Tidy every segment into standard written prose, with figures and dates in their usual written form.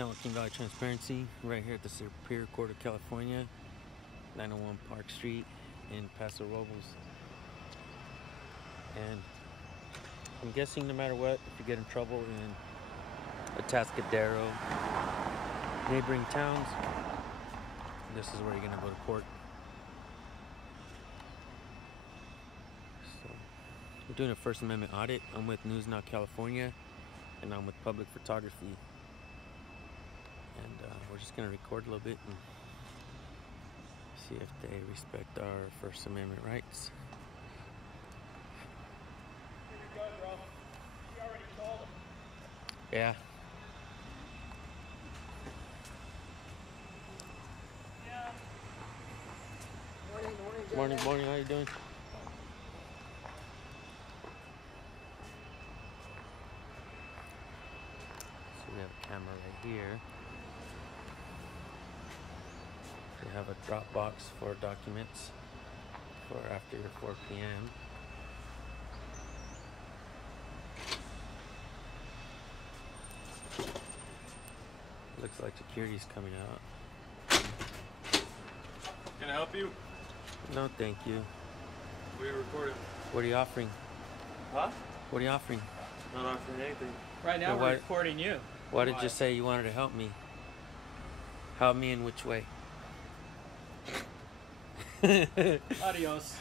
San Joaquin Valley Transparency, right here at the Superior Court of California, 901 Park Street in Paso Robles. And I'm guessing no matter what, if you get in trouble in Atascadero, neighboring towns, this is where you're going to go to court. So, we're doing a First Amendment audit. I'm with News Now California, and I'm with Public Photography. And we're just going to record a little bit and see if they respect our First Amendment rights. Here we go, bro. She already told him. Yeah. Yeah. Morning, morning. How you doing? So we have a camera right here. We have a drop box for documents for after 4 p.m. Looks like security's coming out. Can I help you? No, thank you. We're recording. What are you offering? Huh? What are you offering? Not offering anything. Right now Yeah, we're recording you. Why did you say you wanted to help me? Help me in which way? Adios.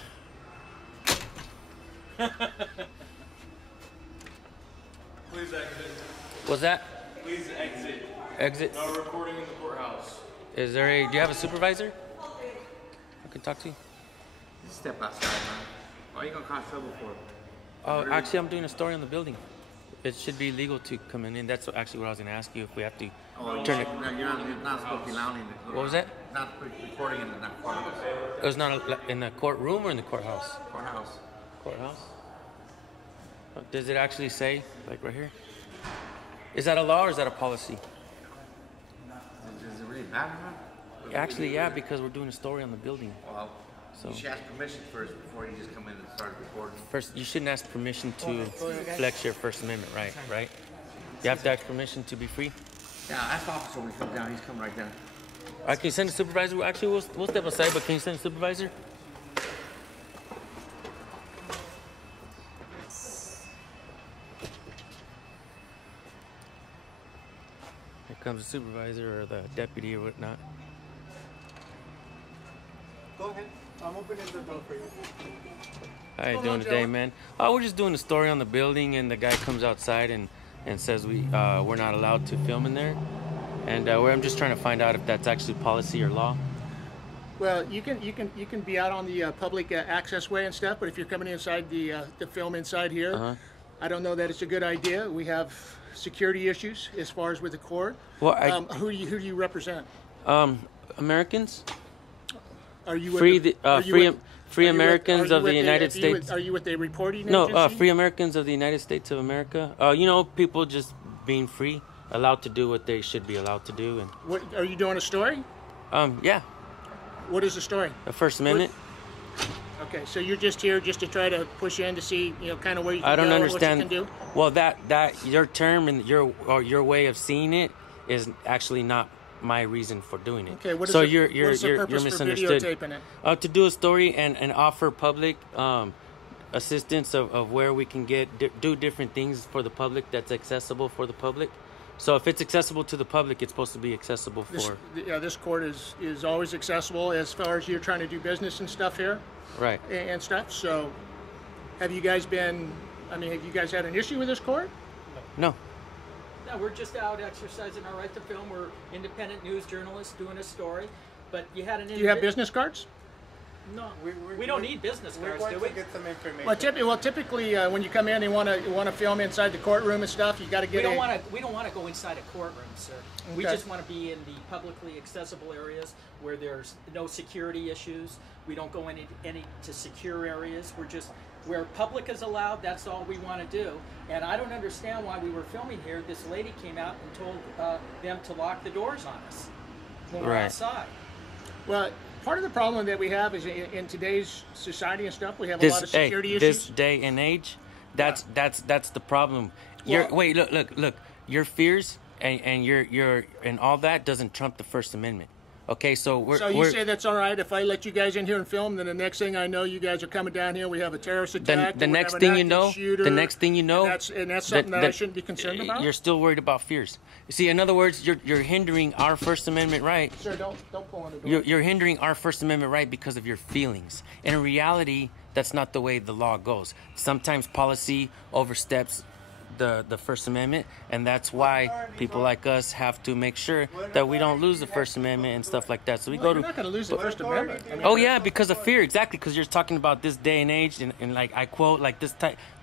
Please exit. What's that? Please exit. Exit? No recording in the courthouse. Is there a, do you have a supervisor I can talk to? Step outside, man. Why are you gonna cause trouble for? Oh, actually, I'm doing a story on the building. It should be legal to come in. That's actually what I was going to ask you, if we have to turn it. No, you're not supposed to be loud in the courthouse. What was that? Not recording in the courthouse. It was not in the courtroom or in the courthouse? Courthouse. Courthouse? Does it actually say, like right here? Is that a law or is that a policy? Is it really bad, man? Actually, yeah, because we're doing a story on the building. Well, So you should ask permission first before you just come in and start recording. first, you shouldn't ask permission to flex your First Amendment right? You have to ask permission to be free. Yeah, ask the officer when he comes down. He's coming right down. I can you send a supervisor. Actually, we'll step aside, but can you send a supervisor? Here comes the supervisor or the deputy or whatnot. Go ahead. I'm opening the door for you. How you doing today, man? Oh, we're just doing a story on the building, and the guy comes outside and says we're not allowed to film in there, and I'm just trying to find out if that's actually policy or law. Well, you can be out on the public access way and stuff, but if you're coming inside the film inside here, I don't know that it's a good idea. We have security issues as far as with the court. Well, who do you represent? Americans. Are you Free Americans of the United States? Are you with the reporting No, agency? Free Americans of the United States of America. You know, people just being free, allowed to do what they should be allowed to do, and What are you doing a story? yeah, What is the story? the First Amendment. Okay, so you're just here just to try to push in to see, kind of where you can I don't go, understand. what you can do? Well, that your term and your way of seeing it is actually not my reason for doing it. Okay, what is so the, you're what is the purpose misunderstood. for videotaping it? To do a story and offer public assistance of where we can do different things for the public that's accessible for the public. So if it's accessible to the public, it's supposed to be accessible for. This court is always accessible as far as you're trying to do business and stuff here. Right. And stuff. So, have you guys had an issue with this court? No. No, we're just out exercising our right to film. We're independent news journalists doing a story. But you had an. Do you have business cards? No, we don't need business cards, do we? to get some information. Well, typically, when you come in and want to film inside the courtroom and stuff, you got to get. We don't want to go inside a courtroom, sir. We Okay. just want to be in the publicly accessible areas where there's no security issues. We don't go into any secure areas. We're just where public is allowed. That's all we want to do. And I don't understand why we were filming here. This lady came out and told them to lock the doors on us when we're outside. Well, part of the problem that we have is in today's society and stuff, we have a lot of security issues. This day and age, that's the problem. Wait, look. Your fears and you're and all that doesn't trump the First Amendment. Okay, so So you say that's all right if I let you guys in here and film, then the next thing I know, you guys are coming down here, we have a terrorist attack. The next thing you know, and that's something that I shouldn't be concerned about? You're still worried about fears. You see, in other words, you're hindering our First Amendment right. Sir, don't pull on the door. You're hindering our First Amendment right because of your feelings. In reality, that's not the way the law goes. Sometimes policy oversteps the First Amendment, and that's why people like us have to make sure that we don't lose the First Amendment and stuff like that. So You're not going to lose the First Amendment. I mean, oh yeah, because of fear, exactly. Because you're talking about this day and age, and like I quote, like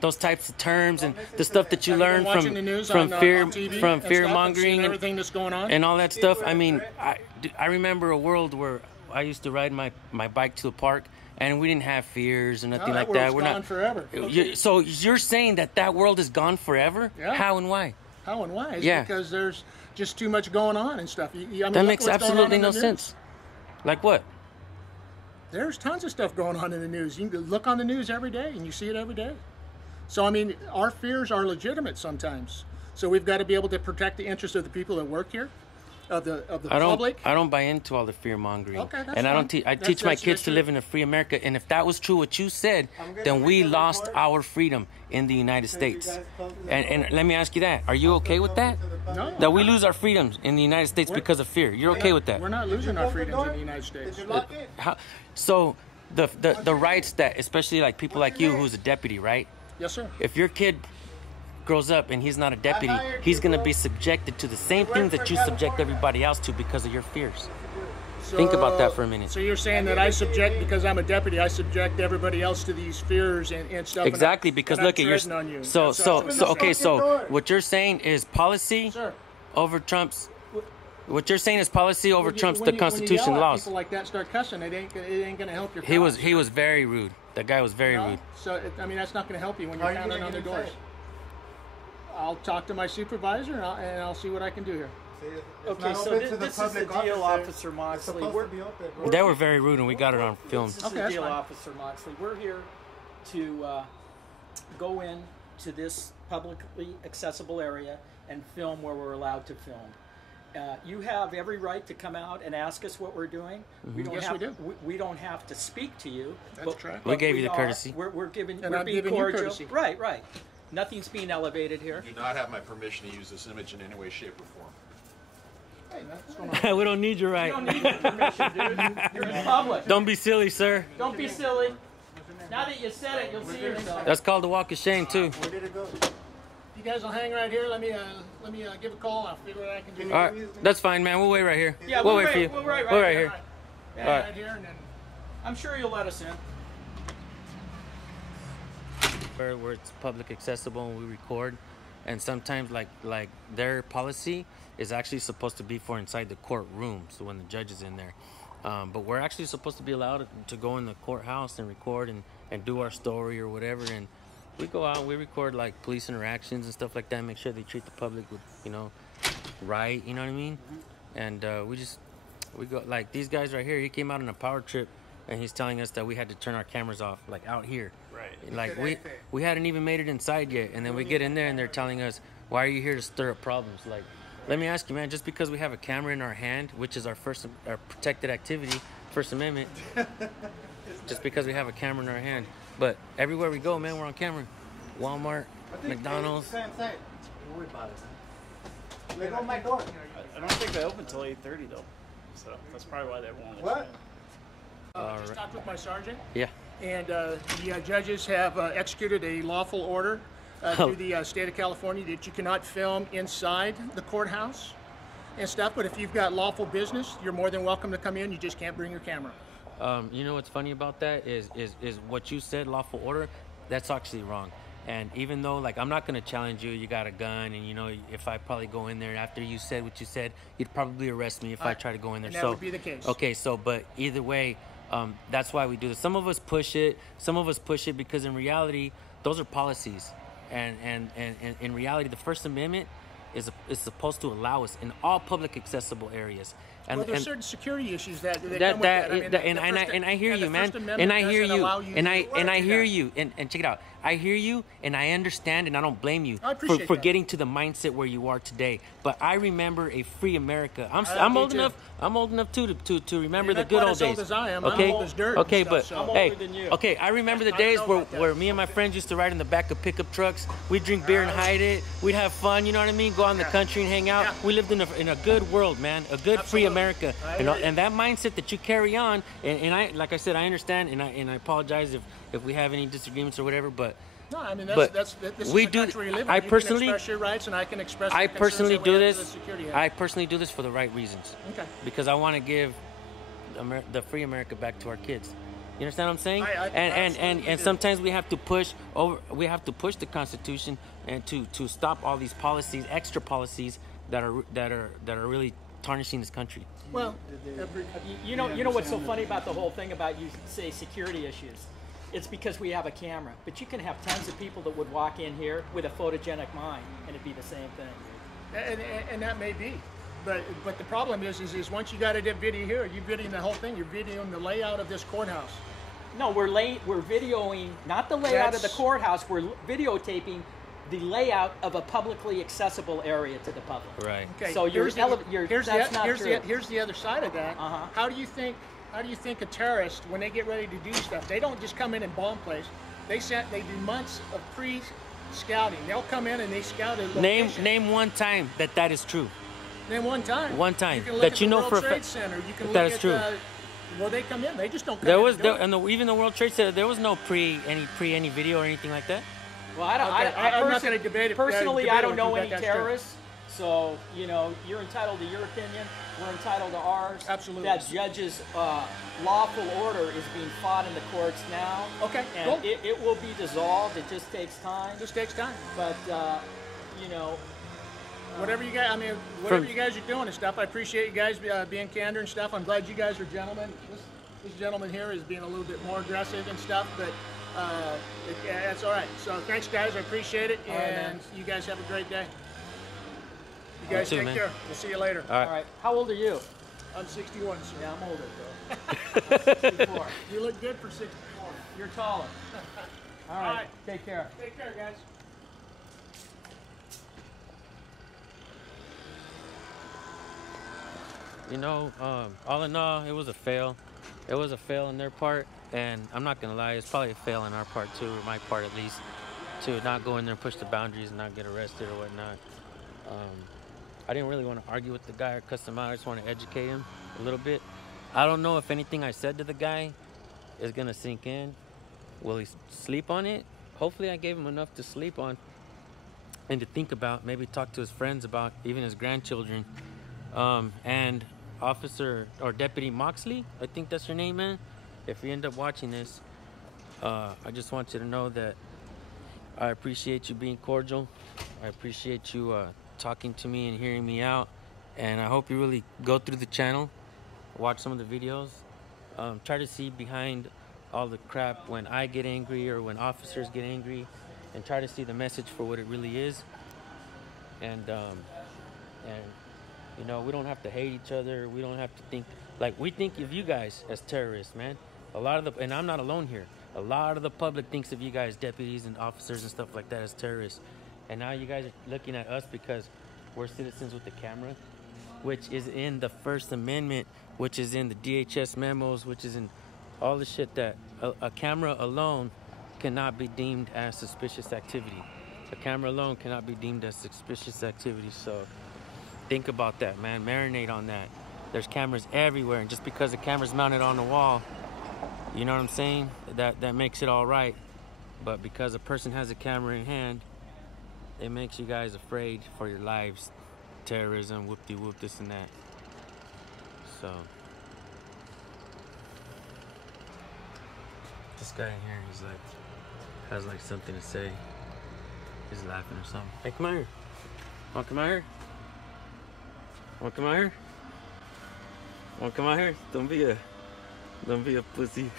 those types of terms and the stuff that you learn from fear mongering and everything that's going on and all that stuff. I mean, I remember a world where I used to ride my bike to the park. And we didn't have fears or nothing like that. We're gone forever. So you're saying that world is gone forever? Yeah. How and why? How and why? Yeah. Because there's just too much going on and stuff. I mean, that makes absolutely no sense. Like what? There's tons of stuff going on in the news. You can look on the news every day and you see it every day. So, I mean, our fears are legitimate sometimes. So we've got to be able to protect the interests of the people that work here. Of the public. I don't buy into all the fear mongering. Okay, that's and I fine. don't. I teach my kids to live in a free America. And if that was true, what you said, then we lost our freedom in the United States. And let me ask you that: are you okay with that? No. That we lose our freedoms in the United States because of fear? You're okay with that? We're not losing our freedoms in the United States. So the rights that, especially like people like you, who's a deputy, right? Yes, sir. If your kid grows up and he's not a deputy, he's going to be subjected to the same things that you subject everybody else to because of your fears. Think about that for a minute. So you're saying that because I'm a deputy, I subject everybody else to these fears and stuff. Exactly, because look at your. So what you're saying is policy over trumps. What you're saying is policy over trumps the Constitution laws. People like that start cussing. It ain't going to help your cause. He was very rude. That guy was very rude. So I mean, that's not going to help you when you're pounding on their doors. I'll talk to my supervisor and I'll see what I can do here. Okay, so this is the deal, Officer Moxley. They were very rude, and we got it on film. This is the deal, Officer Moxley. We're here to go in to this publicly accessible area and film where we're allowed to film. You have every right to come out and ask us what we're doing. Mm-hmm. We don't have to speak to you. That's correct. We gave you the courtesy. We're being you cordial. courtesy. Right. Nothing's being elevated here. You do not have my permission to use this image in any way, shape, or form. Hey, what's going on? We don't need your right. You don't need your permission, dude. You're in public. Don't be silly, sir. Don't be silly. Now that you said it, you'll see yourself. That's called a walk of shame, too. Where did it go? You guys will hang right here. Let me give a call. I'll figure what I can do. All right, that's fine, man. We'll wait right here. Yeah, we'll wait for you. We'll wait right here. Yeah, All right. right here, and then I'm sure you'll let us in. Where it's public accessible and we record, and sometimes like their policy is actually supposed to be for inside the courtroom, so when the judge is in there, but we're actually supposed to be allowed to go in the courthouse and record and do our story or whatever, and we go out and we record like police interactions and stuff like that, make sure they treat the public with right, you know what I mean? And we go, like these guys right here, he came out on a power trip and he's telling us that we had to turn our cameras off, like out here. Right. Like we hadn't even made it inside yet, and then we get in there and they're telling us, why are you here to stir up problems? Like, let me ask you, man, just because we have a camera in our hand, which is our protected activity, First Amendment, just because we have a camera in our hand, but everywhere we go, man, we're on camera. Walmart, McDonald's. Don't worry about it. They go my door. I don't think they open until 8:30 though, so that's probably why they won't. What? I just talked with my sergeant. Yeah. And the judges have executed a lawful order through the state of California that you cannot film inside the courthouse and stuff. But if you've got lawful business, you're more than welcome to come in. You just can't bring your camera. You know what's funny about that is what you said, lawful order. That's actually wrong. And even though, like, I'm not going to challenge you, you got a gun, and, if I probably go in there after you said what you said, you'd probably arrest me if I try to go in there. And that would be the case. Okay, but either way, that's why we do this. Some of us push it because in reality, those are policies. And in reality, the First Amendment is supposed to allow us in all public accessible areas. And, Well, there's and certain security issues that come with that, that. I mean, and I hear and you, the man. First Amendment And I hear doesn't you. allow you And to I work and I with hear that. you. And check it out. I hear you, and I understand, and I don't blame you I appreciate for that. getting to the mindset where you are today. But I remember a free America. I'm do old too. enough. I'm old enough too to remember You're the not good quite old as old days. as I am. I'm Okay, old as dirt and okay, stuff, but so. I'm hey, older than you. okay. I remember the I days know where, about that. where me and my friends used to ride in the back of pickup trucks. We'd drink beer and hide it. We'd have fun. You know what I mean? Go out in the country and hang out. Yeah. We lived in a good world, man. A good free Absolutely. America. I You know, agree. and that mindset that you carry on, and I, like I said, I understand, and I apologize if we have any disagreements or whatever, but No, I mean, But this we is the do- country we live in. I You personally- can express your rights, and I can express I the concerns personally that we do have to this. the security. I personally do this for the right reasons, Okay. because I want to give the free America back to our kids. You understand what I'm saying? I absolutely do. And sometimes we have to push over. We have to push the Constitution and to stop all these policies, extra policies that are really tarnishing this country. Well, You know what's so funny about the whole thing about you say security issues? It's because we have a camera, but you can have tons of people that would walk in here with a photogenic mind, and it'd be the same thing. and that may be, but the problem is once you got a video here, you're videoing the whole thing. You're videoing the layout of this courthouse. No, we're videoing not the layout of the That's- courthouse. We're videotaping the layout of a publicly accessible area to the public. Right. Okay. So here's that's not true. Here's the other side of that. Uh-huh. How do you think a terrorist, when they get ready to do stuff, they don't just come in and bomb place. They do months of pre-scouting. They'll come in and they scout a location. Name one time that is true. Name one time. One time You can look that at you the know World for a Trade fact Center. You can that look is at true. Well, they come in. They just don't come There in. was and do it. and even the World Trade Center, there was no any video or anything like that. Well, I don't. Okay, I'm not gonna debate it. Personally, debate I don't with know you, any but that's true. terrorists. So you're entitled to your opinion. We're entitled to ours. Absolutely. That judge's lawful order is being fought in the courts now. Okay, And cool. it will be dissolved. It just takes time. It just takes time. But Whatever you guys, you guys are doing and stuff, I appreciate you guys being candid and stuff. I'm glad you guys are gentlemen. This gentleman here is being a little bit more aggressive and stuff, but that's all right. So thanks, guys. I appreciate it, All right, and man. you guys have a great day. You guys too, take man. care. We'll see you later. All right. all right. How old are you? I'm 61, sir. Yeah, I'm older, bro. I'm 64. You look good for 64. You're taller. All right. right. Take care. Take care, guys. You know, all in all, it was a fail. It was a fail on their part, and I'm not gonna lie, it's probably a fail on our part too, or my part at least, to not go in there and push the boundaries and not get arrested or whatnot. I didn't really want to argue with the guy or cuss him out. I just want to educate him a little bit. I don't know if anything I said to the guy is gonna sink in. Will he sleep on it? Hopefully I gave him enough to sleep on and to think about, maybe talk to his friends about, even his grandchildren. And Officer or Deputy Moxley, I think that's your name, man. If you end up watching this, I just want you to know that I appreciate you being cordial. I appreciate you talking to me and hearing me out. And I hope you really go through the channel, watch some of the videos, try to see behind all the crap when I get angry or when officers get angry, and try to see the message for what it really is. And you know, we don't have to hate each other. We don't have to think like we think of you guys as terrorists, man. A lot of and I'm not alone here. A lot of the public thinks of you guys, deputies and officers and stuff like that, as terrorists. And now you guys are looking at us because we're citizens with the camera, which is in the First Amendment, which is in the DHS memos, which is in all the shit that a camera alone cannot be deemed as suspicious activity. A camera alone cannot be deemed as suspicious activity. So think about that, man. Marinate on that. There's cameras everywhere, and just because the camera's mounted on the wall, you know what I'm saying? That makes it all right. But because a person has a camera in hand, it makes you guys afraid for your lives. Terrorism, whoop-de-whoop, this and that. So this guy in here, he's like, has like something to say. He's laughing or something. Hey, come out here. Want to come out here? Want to come out here? Want to come out here? Don't be a pussy.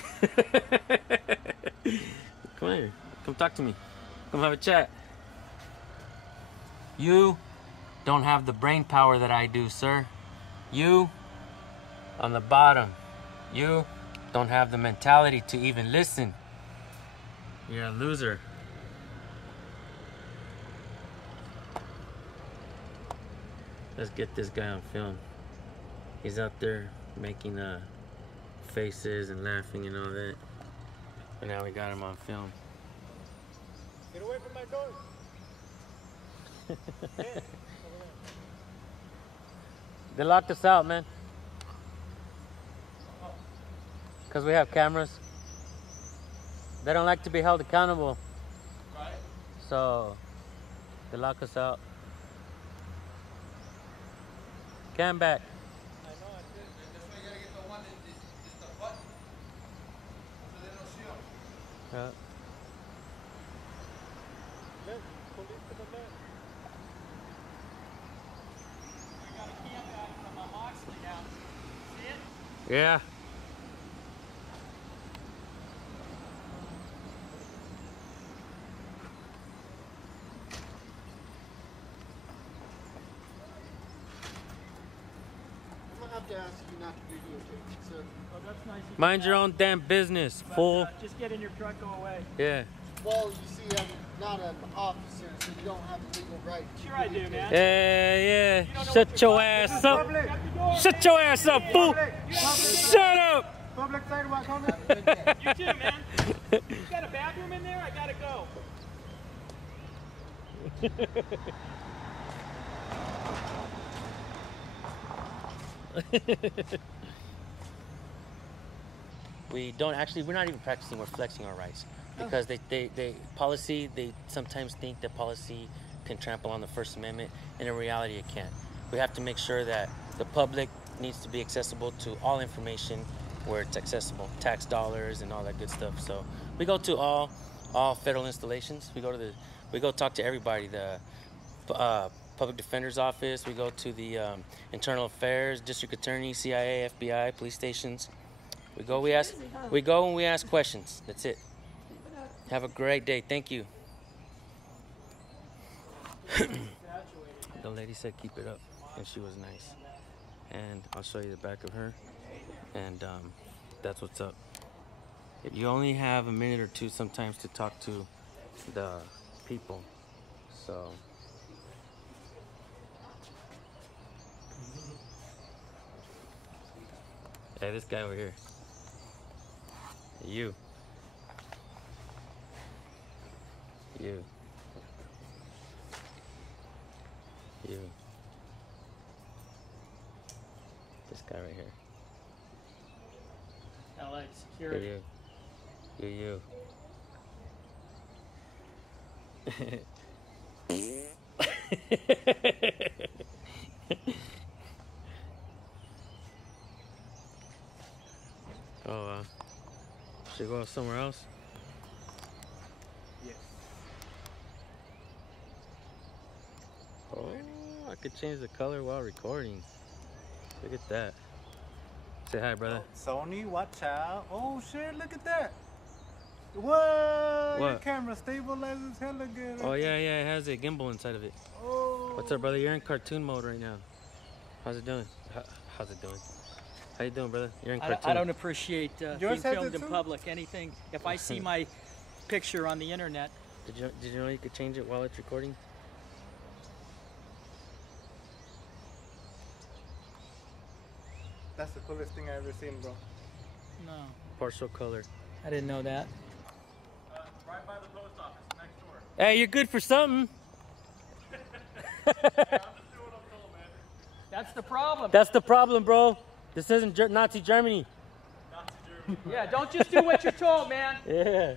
Come here. Come talk to me. Come have a chat. You don't have the brain power that I do, sir. You On the bottom, you don't have the mentality to even listen. You're a loser. Let's get this guy on film. He's out there making faces and laughing and all that. But now we got him on film. Get away from my door. They locked us out, man. Because we have cameras. They don't like to be held accountable. Right? So, they lock us out. Cam back. I know, I did. That's why you gotta get the one that is the button. So they don't see them. Yeah. I got a cam back from Moxley now. See it? Yeah. I'm gonna have to ask you not to videotape, sir. Oh, that's nice. You Mind can your have own damn business, it, but, fool. just get in your truck, go away. Yeah. Well, you see, I'm not an officer, so you don't have the legal right to Sure I do, man. Yeah, You don't know Shut what your you're ass talking up. about. Shut the door. Shut your ass up, fool. Shut up. Public sidewalk only. You too, man. You got a bathroom in there? I gotta go. We're not even practicing, we're flexing our rights. Because they sometimes think that policy can trample on the First Amendment, and in reality it can't. We have to make sure that the public needs to be accessible to all information where it's accessible, tax dollars and all that good stuff. So we go to all federal installations. We go talk to everybody, the public defender's office. We go to the internal affairs, district attorney, CIA, FBI, police stations. We go and we ask questions. That's it. Have a great day. Thank you. The lady said keep it up, and she was nice. And I'll show you the back of her. And that's what's up. If you only have a minute or two sometimes to talk to the people. So hey, this guy over here. You. This guy right here. LA security. You. Oh, should go somewhere else? Yes. Oh, I could change the color while recording. Look at that. Say hi, brother. Sony, watch out. Oh shit, look at that. Whoa, your What? camera stabilizes hella good. Oh yeah, it has a gimbal inside of it. Oh. What's up, brother? You're in cartoon mode right now. How's it doing? How's it doing? How you doing, brother? You're in cartoon. I don't appreciate being Yours has filmed it in too? public. Anything. If I see my picture on the internet, Did you know you could change it while it's recording? That's the coolest thing I've ever seen, bro. no, Partial color. I didn't know that. Right by the post office, next door. Hey, you're good for something. I'm just doing what I'm told, man. That's the problem. That's the problem, bro. This isn't Nazi Germany. Nazi Germany. Yeah, don't just do what you're told, man. Yeah.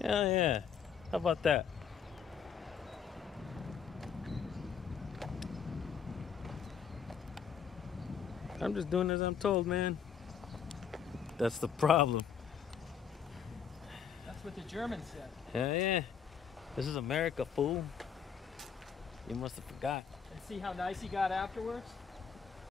Hell yeah. How about that? I'm just doing as I'm told, man. That's the problem. That's what the Germans said. Hell yeah. This is America, fool. You must have forgot. And see how nice he got afterwards?